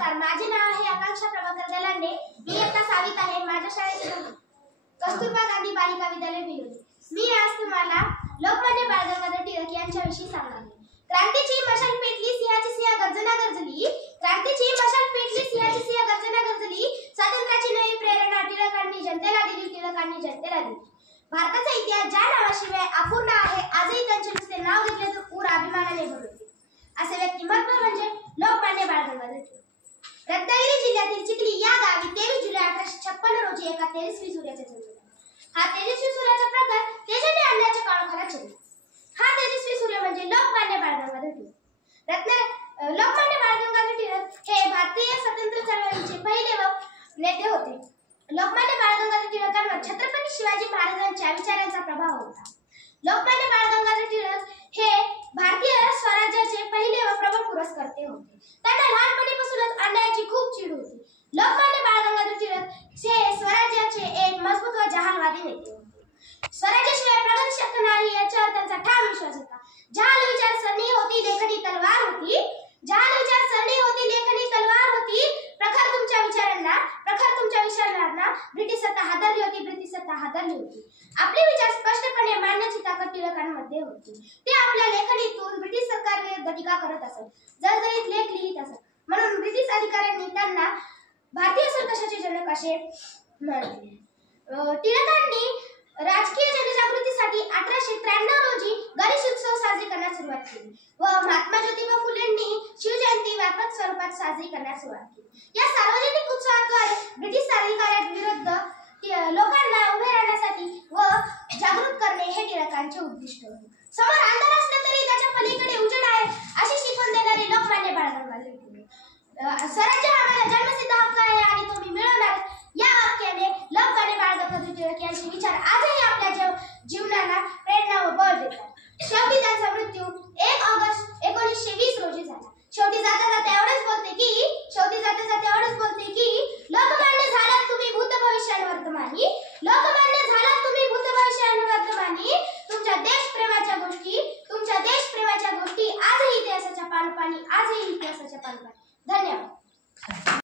नमस्कार, माझे नाव आहे आकांक्षा प्रभाकर गलांडे। मी इयत्ता 6वीत आहे। माझ्या शाळेचे नाव कस्तुरबा गांधी बालिका विद्यालय भिवंडी। मी आज तुम्हाला लोकमान्य बाळ गंगाधर टिळक यांच्याविषयी सांगणार आहे। क्रांतीची मशाल पेटली, सिंहाची सिंह गर्जना गरजली। क्रांतीची मशाल पेटली, सिंहाची सिंह गर्जना गरजली। स्वातंत्र्याची नवी प्रेरणा टिळकांनी जनतेला दिली, टिळकांनी जनतेला दिली। भारताचा इतिहास ज्या नावाशिवाय अपूर्ण आहे, आजही त्यांचे नुसते नाव घेतले तर ऊर अभिमानाने भरते। असे व्यक्तिमत्व म्हणजे लोकमान्य बाळ गंगाधर टिळक। रत्नागिरी जिल्ह्यातील चिखली या गावी 23 जुलै 1856 रोजी एका तेजस्वी सूर्याचा जन्म झाला। हा तेजस्वी सूर्याचा प्रकार तेजाने आणण्याच्या काळोखाला चिरला। हा तेजस्वी सूर्य म्हणजे लोकमान्य बाळ गंगाधर टिळक। लोकमान्य बाळ गंगाधर टिळक हे भारतीय स्वातंत्र्य चळवळीचे पहिले नेते होते। लोकमान्य बाळ गंगाधर टिळकांवर छत्रपती शिवाजी महाराजांच्या विचारांचा प्रभाव होता। लोकमान्य बाळ गंगाधर टिळक हे भारतीय स्वराज्याचे पहिले व प्रबळ पुरस्कर्ते होते। त्यांना लहानपणीपासूनच अन्यायाची खूप चीड होती। लोकमान्य बाळ गंगाधर टिळक हे स्वराज्याचे एक मजबूत व जहालवादी नेते होते। स्वराज्याशिवाय प्रगती शक्य नाही याच्यावर त्यांचा ठाम विश्वास होता। जहाल विचारसरणी होती, लेखणी तलवार होती। जहाल विचारसरणी होती, लेखणी तलवार होती। प्रखर तुमच्या विचारांना ब्रिटिश सत्ता हादरली होती, ब्रिटिश सत्ता हादरली होती। आपले विचार स्पष्टपणे मांडण्याची ताकद टिळकांमध्ये होती। ते आपल्या लेखणीतून ब्रिटिश सरकारविरुद्ध टीका करत असत, जळजळीत लेख लिहित असत। म्हणून ब्रिटिश अधिकाऱ्यांनी त्यांना भारतीय सरकशाचे जनक असे म्हटले। टिळकांनी राजकीय जनजागृतीसाठी 1893 रोजी गणेश उत्सव साजरी करण्यास सुरुवात केली व महात्मा ज्योतिबा फुलेंनी शिवजयंती व्यापक स्वरूपात साजरी करण्यास सुरुवात केली। या सार्वजनिक उत्सवाद्वारे ब्रिटिश अधिकाऱ्यांविरुद्ध लोकांना उभे राहण्यासाठी व जागृत करणे हे टिळकांचे उद्दिष्ट होते। समोर अंधार असले तरी त्याच्या पलीकडे उजेड आहे अशी शिकवण देणारे लोकमान्य बाळ गंगाधर टिळक। स्वराज्य हा माझा जन्मसिद्ध हक्क आहे आणि तो मी मिळवणार या वाक्याने लोकमान्य बाळ गंगाधर टिळक यांचे विचार आजही आपल्या जीवनाला प्रेरणा व बळ देतात। शेवटी त्यांचा मृत्यू 1 ऑगस्ट 1920 रोजी झाला। शेवटी जाता जाता एवढंच बोलते की लोकमान्य झालात तुम्ही भूत भविष्य आणि वर्तमानी। लोकमान्य झालात तुम्ही भूत भविष्य आणि वर्तमानी। तुमच्या देशप्रेमाच्या गोष्टी आजही इतिहासाच्या पानपानी